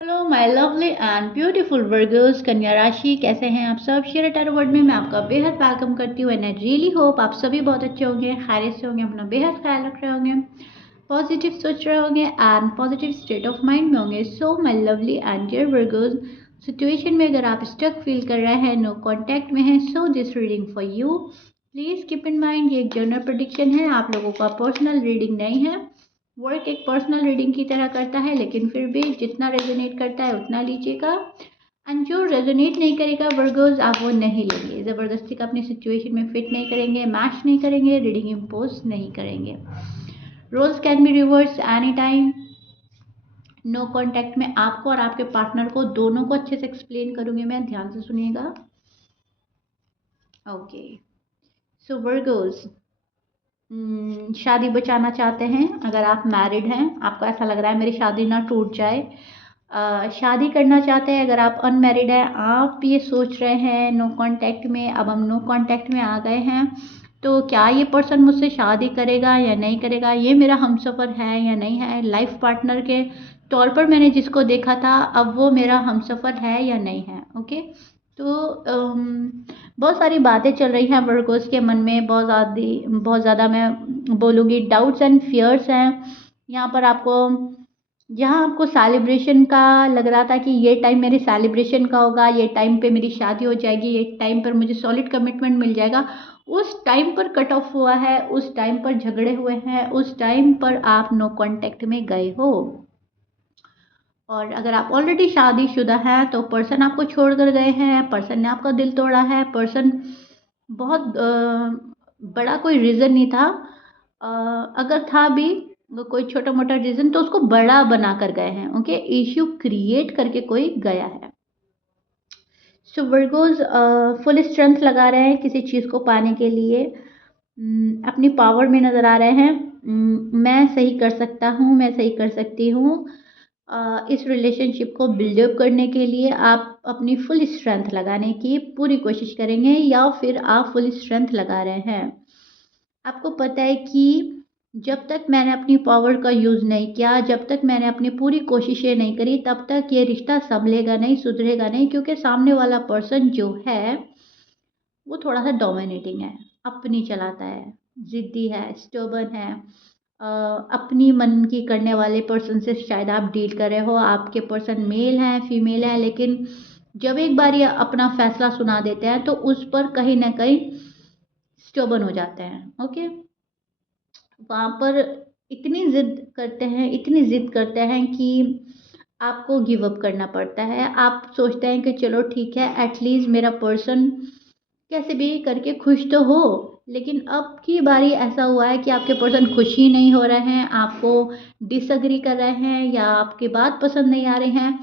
Hello my lovely and beautiful Virgos, कन्या राशि। कैसे हैं आप सब? शेयर टैरो वर्ड में मैं आपका बेहद वेलकम करती हूँ एंड आई रियली होप आप सभी बहुत अच्छे होंगे, खैरियत से होंगे, अपना बेहद ख्याल रख रहे होंगे, पॉजिटिव सोच रहे होंगे and positive state of mind में होंगे। So my lovely and dear Virgos, situation में अगर आप स्टक फील कर रहे हैं, नो कॉन्टैक्ट में हैं, so this reading for you. Please keep in mind ये एक जनरल प्रेडिक्शन है, आप लोगों का पर्सनल रीडिंग नहीं है। वर्क एक पर्सनल रीडिंग की तरह करता है, लेकिन फिर भी जितना रेजोनेट करता है उतना लीजिएगा एंड जो रेजोनेट नहीं करेगा वर्गोज आप वो नहीं लेंगे। ज़बरदस्ती का अपनी सिचुएशन में फिट नहीं करेंगे, मैच नहीं करेंगे, रीडिंग इम्पोज नहीं करेंगे। Roles can be reverse any time. No contact में आपको और आपके पार्टनर को दोनों को अच्छे से एक्सप्लेन करूंगी मैं, ध्यान से सुनिएगा। ओके, सो वर्गोज, शादी बचाना चाहते हैं, अगर आप मैरिड हैं, आपको ऐसा लग रहा है मेरी शादी ना टूट जाए, शादी करना चाहते हैं, अगर आप अनमैरिड हैं, आप ये सोच रहे हैं नो कांटेक्ट में, अब हम नो कांटेक्ट में आ गए हैं, तो क्या ये पर्सन मुझसे शादी करेगा या नहीं करेगा, ये मेरा हमसफ़र है या नहीं है, लाइफ पार्टनर के तौर पर मैंने जिसको देखा था अब वो मेरा हमसफ़र है या नहीं है। ओके, तो बहुत सारी बातें चल रही हैं वर्गोस के मन में, बहुत ज़्यादा मैं बोलूँगी डाउट्स एंड फियर्स हैं यहाँ पर। आपको जहाँ आपको सेलिब्रेशन का लग रहा था कि ये टाइम मेरे सेलिब्रेशन का होगा, ये टाइम पे मेरी शादी हो जाएगी, ये टाइम पर मुझे सॉलिड कमिटमेंट मिल जाएगा, उस टाइम पर कट ऑफ हुआ है, उस टाइम पर झगड़े हुए हैं, उस टाइम पर आप नो कांटेक्ट में गए हो। और अगर आप ऑलरेडी शादीशुदा हैं तो पर्सन आपको छोड़ कर गए हैं, पर्सन ने आपका दिल तोड़ा है, पर्सन बहुत बड़ा कोई रीज़न नहीं था, अ, अगर था भी वो कोई छोटा मोटा रीज़न तो उसको बड़ा बना कर गए हैं। ओके, इश्यू क्रिएट करके कोई गया है। सो वर्गोज फुल स्ट्रेंथ लगा रहे हैं किसी चीज़ को पाने के लिए, अपनी पावर में नज़र आ रहे हैं। मैं सही कर सकता हूँ, मैं सही कर सकती हूँ। इस रिलेशनशिप को बिल्डअप करने के लिए आप अपनी फुल स्ट्रेंथ लगाने की पूरी कोशिश करेंगे, या फिर आप फुल स्ट्रेंथ लगा रहे हैं। आपको पता है कि जब तक मैंने अपनी पावर का यूज़ नहीं किया, जब तक मैंने अपनी पूरी कोशिशें नहीं करी, तब तक ये रिश्ता संभलेगा नहीं, सुधरेगा नहीं, क्योंकि सामने वाला पर्सन जो है वो थोड़ा सा डोमिनेटिंग है, अपनी चलाता है, ज़िद्दी है, स्टर्बन है, अपनी मन की करने वाले पर्सन से शायद आप डील कर रहे हो। आपके पर्सन मेल हैं, फीमेल हैं, लेकिन जब एक बार ये अपना फैसला सुना देते हैं तो उस पर कहीं ना कहीं स्टर्बन हो जाते हैं। ओके, वहाँ पर इतनी ज़िद करते हैं, इतनी ज़िद करते हैं कि आपको गिव अप करना पड़ता है। आप सोचते हैं कि चलो ठीक है, एटलीस्ट मेरा पर्सन कैसे भी करके खुश तो हो, लेकिन अब की बारी ऐसा हुआ है कि आपके पर्सन खुश ही नहीं हो रहे हैं, आपको डिसएग्री कर रहे हैं या आपकी बात पसंद नहीं आ रही हैं,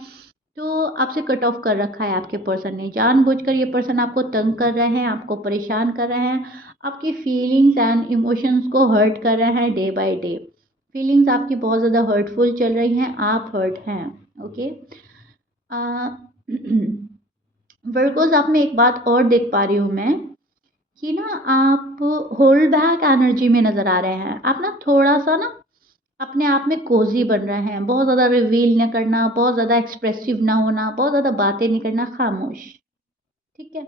तो आपसे कट ऑफ कर रखा है आपके पर्सन ने। जानबूझकर ये पर्सन आपको तंग कर रहे हैं, आपको परेशान कर रहे हैं, आपकी फीलिंग्स एंड इमोशंस को हर्ट कर रहे हैं डे बाय डे। फीलिंग्स आपकी बहुत ज़्यादा हर्टफुल चल रही हैं, आप हर्ट हैं। ओके, वर्गोज आप में एक बात और देख पा रही हूँ मैं कि ना आप होल्ड बैक एनर्जी में नज़र आ रहे हैं। आप ना थोड़ा सा ना अपने आप में कोजी बन रहे हैं, बहुत ज़्यादा रिवील न करना, बहुत ज़्यादा एक्सप्रेसिव ना होना, बहुत ज़्यादा बातें नहीं करना, खामोश। ठीक है,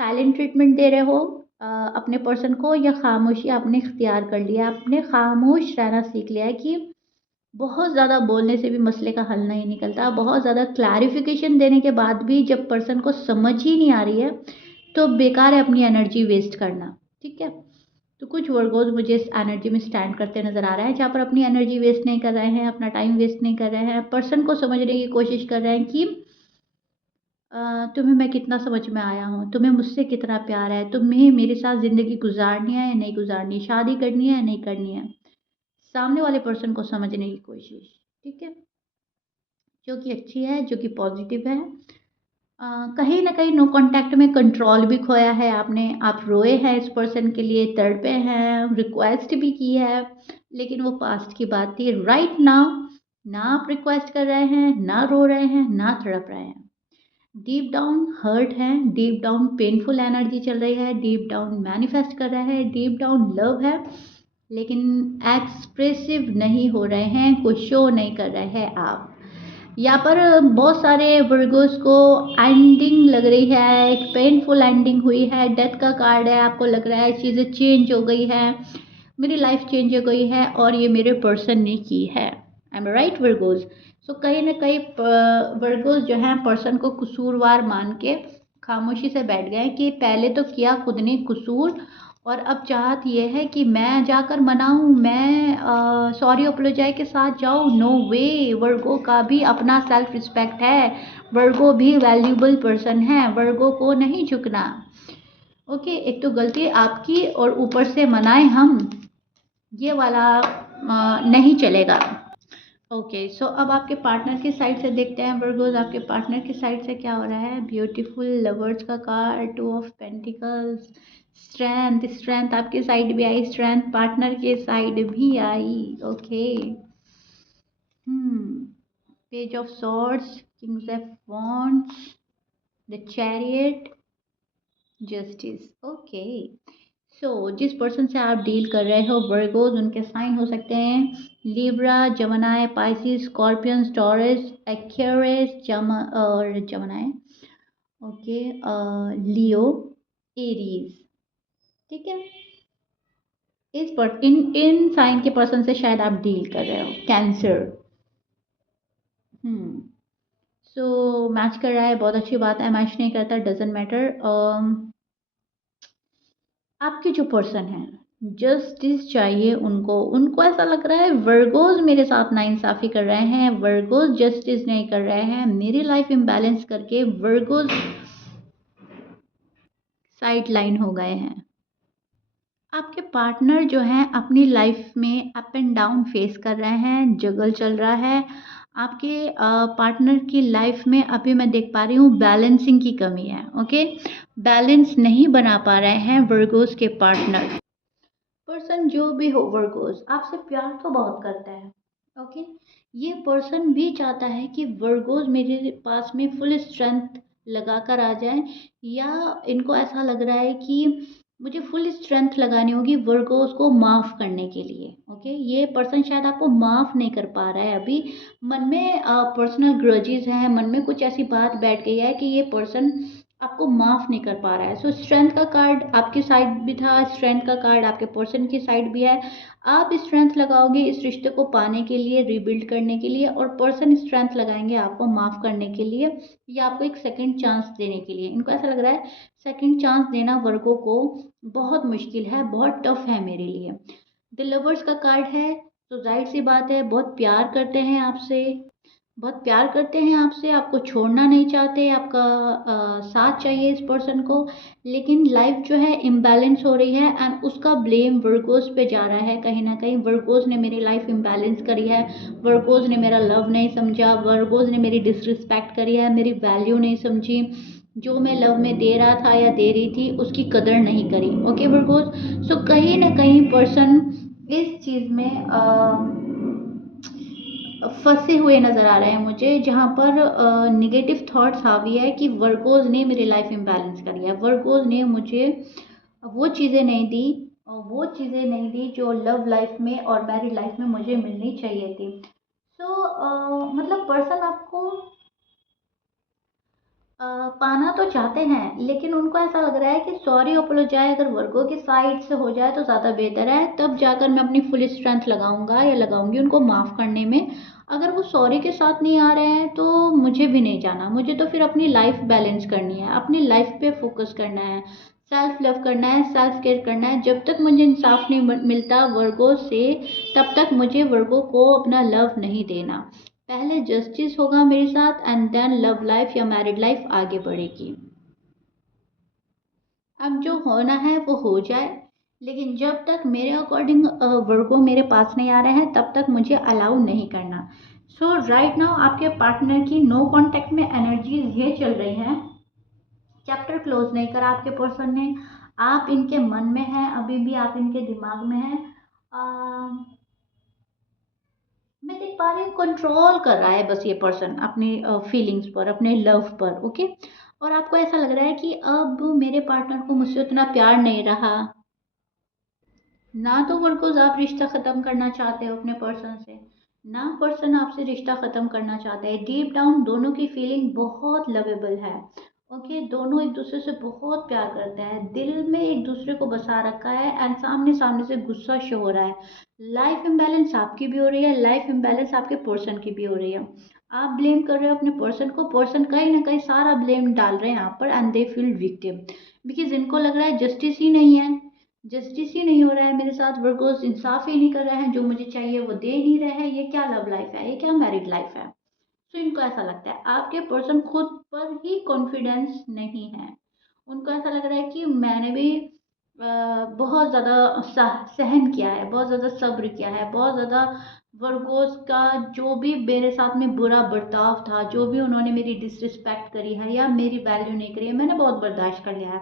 साइलेंट ट्रीटमेंट दे रहे हो अपने पर्सन को, या खामोशी आपने इख्तियार कर लिया, आपने खामोश रहना सीख लिया है कि बहुत ज़्यादा बोलने से भी मसले का हल नहीं निकलता, बहुत ज़्यादा क्लैरिफिकेशन देने के बाद भी जब पर्सन को समझ ही नहीं आ रही है तो बेकार है अपनी एनर्जी वेस्ट करना। ठीक है, तो कुछ वर्गोज मुझे इस एनर्जी में स्टैंड करते नज़र आ रहा है, जहाँ पर अपनी एनर्जी वेस्ट नहीं कर रहे हैं, अपना टाइम वेस्ट नहीं कर रहे हैं, पर्सन को समझने की कोशिश कर रहे हैं कि तुम्हें मैं कितना समझ में आया हूँ, तुम्हें मुझसे कितना प्यार है, तुम्हें मेरे साथ ज़िंदगी गुजारनी है या नहीं गुजारनी, शादी करनी है या नहीं करनी है, सामने वाले पर्सन को समझने की कोशिश। ठीक है, जो कि अच्छी है, जो कि पॉजिटिव है। कहीं ना कहीं नो कांटेक्ट में कंट्रोल भी खोया है आपने, आप रोए हैं इस पर्सन के लिए, तड़पे हैं, रिक्वेस्ट भी की है, लेकिन वो पास्ट की बात थी। राइट नाउ ना आप रिक्वेस्ट कर रहे हैं, ना रो रहे हैं, ना तड़प रहे हैं, डीप डाउन हर्ट है, डीप डाउन पेनफुल एनर्जी चल रही है, डीप डाउन मैनिफेस्ट कर रहा है, डीप डाउन लव है, लेकिन एक्सप्रेसिव नहीं हो रहे हैं, कुछ शो नहीं कर रहे हैं आप। यहाँ पर बहुत सारे वर्गोस को एंडिंग लग रही है, एक पेनफुल एंडिंग हुई है, डेथ का कार्ड है, आपको लग रहा है चीज़ें चेंज हो गई है, मेरी लाइफ चेंज हो गई है और ये मेरे पर्सन ने की है। I am right Virgos? So कहीं ना कहीं वर्गोस जो है पर्सन को कसूरवार मान के खामोशी से बैठ गए कि पहले तो किया खुद ने कसूर, और अब चाहत ये है कि मैं जाकर मनाऊं, मैं सॉरी अपोलोजाई के साथ जाऊं। नो वे, वर्गो का भी अपना सेल्फ रिस्पेक्ट है, वर्गो भी वैल्यूबल पर्सन है, वर्गो को नहीं झुकना। ओके, एक तो गलती आपकी और ऊपर से मनाए हम, ये वाला नहीं चलेगा। ओके, सो अब आपके पार्टनर की साइड से देखते हैं वर्गोस, आपके पार्टनर की साइड से क्या हो रहा है। ब्यूटीफुल लवर्स का card, 2 of pentacles, strength, strength आपकी साइड भी आई, स्ट्रेंथ पार्टनर के साइड भी आई। Okay, page of swords, kings of wands, the chariot, justice. Okay, so जिस पर्सन से आप डील कर रहे हो वर्गोस, उनके साइन हो सकते हैं Libra, Gemini, Pisces, Scorpions, Taurus, Aquarius और जमनाई, ओके, लियो, एरीज। ठीक है, इस पर इन इन साइन के पर्सन से शायद आप डील कर रहे हो। कैंसर, सो मैच कर रहा है, बहुत अच्छी बात है। मैच नहीं करता, डजेंट मैटर। आपके जो पर्सन है जस्टिस चाहिए उनको, उनको ऐसा लग रहा है वर्गोस मेरे साथ नाइंसाफी कर रहे हैं, वर्गोस जस्टिस नहीं कर रहे हैं, मेरी लाइफ इम्बैलेंस करके वर्गोस साइड लाइन हो गए हैं। आपके पार्टनर जो हैं अपनी लाइफ में अप एंड डाउन फेस कर रहे हैं, जगल चल रहा है। आपके पार्टनर की लाइफ में अभी मैं देख पा रही हूँ बैलेंसिंग की कमी है। ओके, बैलेंस नहीं बना पा रहे हैं वर्गोस के पार्टनर। पर्सन जो भी हो वर्गोस आपसे प्यार तो बहुत करता है। ओके, ये पर्सन भी चाहता है कि वर्गोस मेरे पास में फुल स्ट्रेंथ लगा कर आ जाए, या इनको ऐसा लग रहा है कि मुझे फुल स्ट्रेंथ लगानी होगी वर्गोस को माफ़ करने के लिए। ओके, ये पर्सन शायद आपको माफ़ नहीं कर पा रहा है अभी, मन में पर्सनल ग्रजेस हैं, मन में कुछ ऐसी बात बैठ गई है कि ये पर्सन आपको माफ़ नहीं कर पा रहा है। सो स्ट्रेंथ का कार्ड आपकी साइड भी था, स्ट्रेंथ का कार्ड आपके पर्सन की साइड भी है। आप स्ट्रेंथ लगाओगे इस रिश्ते को पाने के लिए, रिबिल्ड करने के लिए, और पर्सन स्ट्रेंथ लगाएंगे आपको माफ़ करने के लिए या आपको एक सेकंड चांस देने के लिए। इनको ऐसा लग रहा है सेकंड चांस देना वर्गों को बहुत मुश्किल है, बहुत टफ है मेरे लिए। द लवर्स का कार्ड है, तो जाहिर सी बात है बहुत प्यार करते हैं आपसे, बहुत प्यार करते हैं आपसे, आपको छोड़ना नहीं चाहते, आपका साथ चाहिए इस पर्सन को। लेकिन लाइफ जो है इम्बैलेंस हो रही है एंड उसका ब्लेम वर्गोस पे जा रहा है। कहीं ना कहीं वर्गोस ने मेरी लाइफ इम्बैलेंस करी है, वर्गोस ने मेरा लव नहीं समझा, वर्गोस ने मेरी डिसरिस्पेक्ट करी है, मेरी वैल्यू नहीं समझी, जो मैं लव में दे रहा था या दे रही थी उसकी कदर नहीं करी। ओके वर्गोस, सो कहीं ना कहीं पर्सन इस चीज़ में फंसे हुए नज़र आ रहे हैं मुझे, जहाँ पर निगेटिव थॉट्स हावी है कि वर्गोस ने मेरी लाइफ इम्बैलेंस करी है, वर्गोस ने मुझे वो चीज़ें नहीं दी, वो चीज़ें नहीं दी जो लव लाइफ में और मैरिड लाइफ में मुझे मिलनी चाहिए थी। मतलब पर्सन आपको पाना तो चाहते हैं, लेकिन उनको ऐसा लग रहा है कि सॉरी अपोलोजाई अगर वर्गों की साइड से हो जाए तो ज़्यादा बेहतर है, तब जाकर मैं अपनी फुल स्ट्रेंथ लगाऊंगा या लगाऊंगी उनको माफ़ करने में। अगर वो सॉरी के साथ नहीं आ रहे हैं तो मुझे भी नहीं जाना, मुझे तो फिर अपनी लाइफ बैलेंस करनी है, अपनी लाइफ पे फोकस करना है, सेल्फ लव करना है, सेल्फ केयर करना है। जब तक मुझे इंसाफ नहीं मिलता वर्गों से, तब तक मुझे वर्गों को अपना लव नहीं देना। पहले जस्टिस होगा मेरे साथ एंड देन लव लाइफ या मैरिड लाइफ आगे बढ़ेगी। अब जो होना है वो हो जाए, लेकिन जब तक मेरे अकॉर्डिंग वर्गो मेरे पास नहीं आ रहे हैं तब तक मुझे अलाउ नहीं करना। सो राइट नाउ आपके पार्टनर की नो कांटेक्ट में एनर्जीज ये चल रही हैं, चैप्टर क्लोज नहीं करा आपके पर्सन ने, आप इनके मन में हैं, अभी भी आप इनके दिमाग में हैं। मैं देख पा रही हूँ कंट्रोल कर रहा है बस ये पर्सन अपनी फीलिंग्स पर, अपने लव पर। ओके, और आपको ऐसा लग रहा है कि अब मेरे पार्टनर को मुझसे उतना प्यार नहीं रहा, ना तो बिल्कुल आप रिश्ता ख़त्म करना चाहते हो अपने पर्सन से, ना पर्सन आपसे रिश्ता ख़त्म करना चाहता है। डीप डाउन दोनों की फीलिंग बहुत लवेबल है। ओके, दोनों एक दूसरे से बहुत प्यार करते हैं, दिल में एक दूसरे को बसा रखा है, एंड सामने सामने से गुस्सा शो हो रहा है। लाइफ इम्बैलेंस आपकी भी हो रही है, लाइफ इम्बैलेंस आपके पर्सन की भी हो रही है। आप ब्लेम कर रहे हो अपने पर्सन को, पर्सन कहीं ना कहीं सारा ब्लेम डाल रहे हैं यहाँ पर, and they feel victim, because इनको लग रहा है जस्टिस ही नहीं है, जस्टिस ही नहीं हो रहा है मेरे साथ, वर्गोस इंसाफ ही नहीं कर रहे हैं, जो मुझे चाहिए वो दे नहीं रहे हैं, ये क्या लव लाइफ है, ये क्या मैरिड लाइफ है। तो इनको ऐसा लगता है आपके पर्सन खुद पर ही कॉन्फिडेंस नहीं है। उनको ऐसा लग रहा है कि मैंने भी बहुत ज़्यादा सहन किया है, बहुत ज़्यादा सब्र किया है, बहुत ज़्यादा वर्गोस का जो भी मेरे साथ में बुरा बर्ताव था, जो भी उन्होंने मेरी डिसरिस्पेक्ट करी है या मेरी वैल्यू नहीं करी है, मैंने बहुत बर्दाश्त कर लिया है।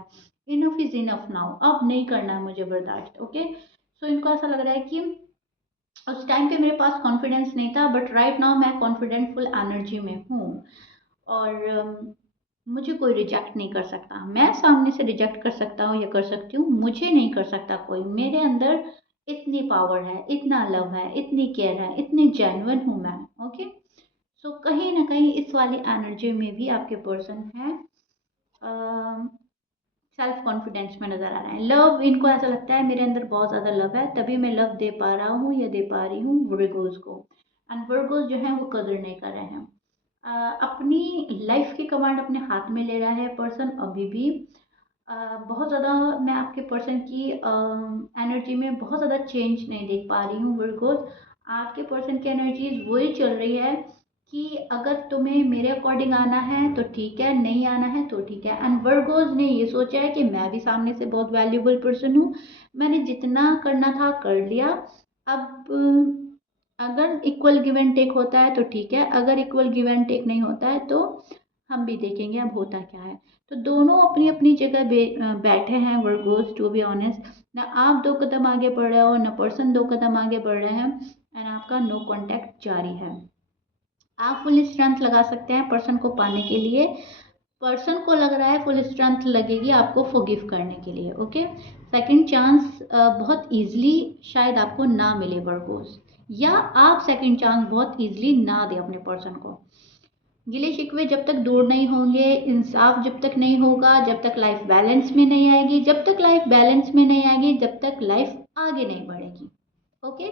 इनफ इज इनफ नाउ, अब नहीं करना है मुझे बर्दाश्त। ओके, सो इनको ऐसा लग रहा है कि उस टाइम पे मेरे पास कॉन्फिडेंस नहीं था, बट राइट नाउ मैं कॉन्फिडेंट फुल एनर्जी में हूँ, और मुझे कोई रिजेक्ट नहीं कर सकता। मैं सामने से रिजेक्ट कर सकता हूँ या कर सकती हूँ, मुझे नहीं कर सकता कोई। मेरे अंदर इतनी पावर है, इतना लव है, इतनी केयर है, इतनी जेन्युइन हूँ मैं। ओके, सो कहीं ना कहीं इस वाली एनर्जी में भी आपके पर्सन है, सेल्फ कॉन्फिडेंस में नजर आ रहा है। लव, इनको ऐसा लगता है मेरे अंदर बहुत ज़्यादा लव है, तभी मैं लव दे पा रहा हूँ या दे पा रही हूँ वर्गोज को, एंड वर्गोज जो है वो कदर नहीं कर रहे हैं। अपनी लाइफ की कमांड अपने हाथ में ले रहा है पर्सन अभी भी। बहुत ज़्यादा मैं आपके पर्सन की एनर्जी में बहुत ज़्यादा चेंज नहीं देख पा रही हूँ वर्गोज। आपके पर्सन की एनर्जीज वही चल रही है कि अगर तुम्हें मेरे अकॉर्डिंग आना है तो ठीक है, नहीं आना है तो ठीक है। एंड वर्गोज ने ये सोचा है कि मैं भी सामने से बहुत वैल्यूबल पर्सन हूँ, मैंने जितना करना था कर लिया, अब अगर इक्वल गिव एंड टेक होता है तो ठीक है, अगर इक्वल गिव एंड टेक नहीं होता है तो हम भी देखेंगे अब होता क्या है। तो दोनों अपनी अपनी जगह बैठे हैं वर्गोज, टू बी ऑनेस्ट। ना आप 2 कदम आगे बढ़ रहे हो, ना पर्सन 2 कदम आगे बढ़ रहे हैं, एंड आपका नो कांटेक्ट जारी है। आप फुल स्ट्रेंथ लगा सकते हैं पर्सन को पाने के लिए, पर्सन को लग रहा है फुल स्ट्रेंथ लगेगी आपको फॉरगिव करने के लिए। ओके, सेकंड चांस बहुत इजीली शायद आपको ना मिले वर्गोस, या आप सेकंड चांस बहुत इजीली ना दे अपने पर्सन को। गिले शिकवे जब तक दूर नहीं होंगे, इंसाफ जब तक नहीं होगा, जब तक लाइफ बैलेंस में नहीं आएगी, जब तक लाइफ बैलेंस में नहीं आएगी, जब तक लाइफ आगे नहीं बढ़ेगी। ओके,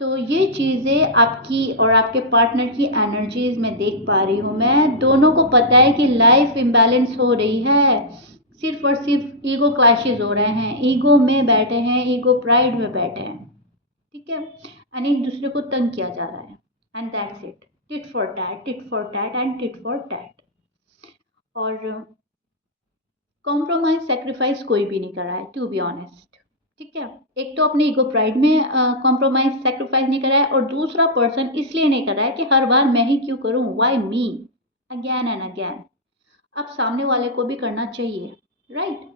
सो ये चीज़ें आपकी और आपके पार्टनर की एनर्जीज में देख पा रही हूँ मैं। दोनों को पता है कि लाइफ इम्बैलेंस हो रही है, सिर्फ और सिर्फ ईगो क्लैशेस हो रहे हैं, ईगो में बैठे हैं, ईगो प्राइड में बैठे हैं, ठीक है, एंड एक दूसरे को तंग किया जा रहा है, and that's it, tit for tat, tit for tat and tit for tat. और कॉम्प्रोमाइज सेक्रीफाइस कोई भी नहीं कर रहा है, टू बी ऑनेस्ट, ठीक है। एक तो अपने ईगो प्राइड में कॉम्प्रोमाइज सेक्रीफाइस नहीं कर रहा है, और दूसरा पर्सन इसलिए नहीं कर रहा है कि हर बार मैं ही क्यों करूं, why me again and again. अब सामने वाले को भी करना चाहिए, राइट।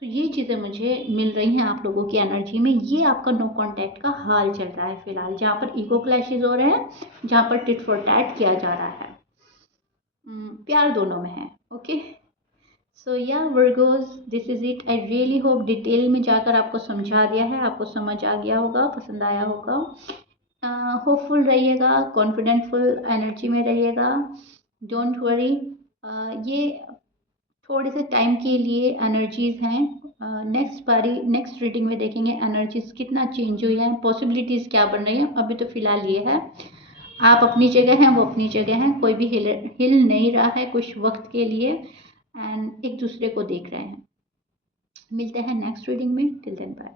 तो ये चीज़ें मुझे मिल रही हैं आप लोगों की एनर्जी में। ये आपका नो कांटेक्ट का हाल चल रहा है फिलहाल, जहाँ पर ईगो क्लैशेज हो रहे हैं, जहाँ पर टिट फॉर टैट किया जा रहा है। प्यार दोनों में है। ओके, सो या Virgos, this is it. I really hope detail में जाकर आपको समझा दिया है, आपको समझ आ गया होगा, पसंद आया होगा। होपफुल रहिएगा, कॉन्फिडेंटफुल एनर्जी में रहिएगा, डोंट वरी। ये थोड़े से टाइम के लिए एनर्जीज हैं, नेक्स्ट बारी नेक्स्ट रीडिंग में देखेंगे एनर्जीज कितना चेंज हुई है, पॉसिबिलिटीज़ क्या बन रही हैं। अभी तो फिलहाल ये है, आप अपनी जगह हैं, वो अपनी जगह हैं, कोई भी हिल नहीं रहा है कुछ वक्त के लिए, एंड एक दूसरे को देख रहे हैं। मिलते हैं नेक्स्ट रीडिंग में, टिल देन बाय।